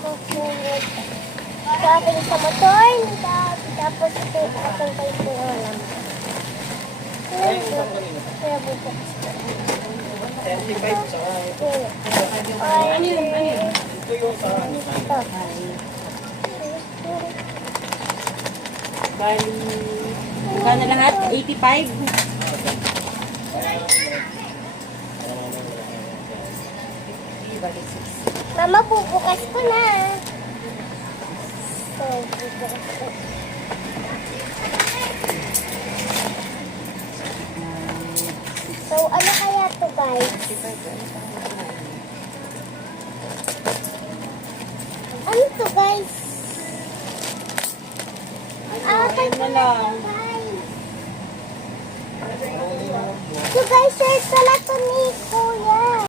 Susunod. Ito ating sa motor ni Daddy. Tapos ito yung ating kay Kuya Olam. Kaya bukas ko. 35 tsaka ito. Ano yun? Ito yung sa ano. Bali, magkano lahat? 85? Bali, 6. Mama, bubukas ko na. So, bubukas ko. So, ano kaya to guys? Ano to guys? Ayan na lang.